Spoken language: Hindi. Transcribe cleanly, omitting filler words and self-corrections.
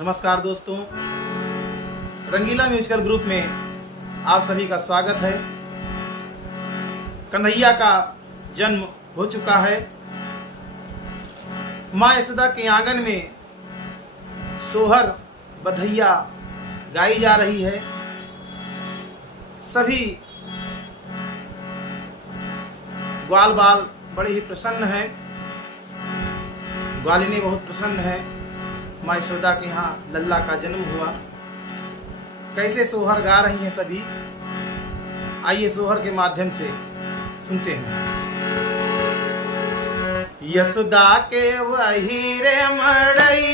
नमस्कार दोस्तों, रंगीला म्यूजिकल ग्रुप में आप सभी का स्वागत है। कन्हैया का जन्म हो चुका है। माँ यशोदा के आंगन में सोहर बधैया गाई जा रही है। सभी ग्वाल बाल बड़े ही प्रसन्न हैं। ग्वालिनी बहुत प्रसन्न है। माँ यशोदा के यहाँ लल्ला का जन्म हुआ। कैसे सोहर गा रही हैं सभी, आइए सोहर के माध्यम से सुनते हैं। यशोदा के वही रे मड़ई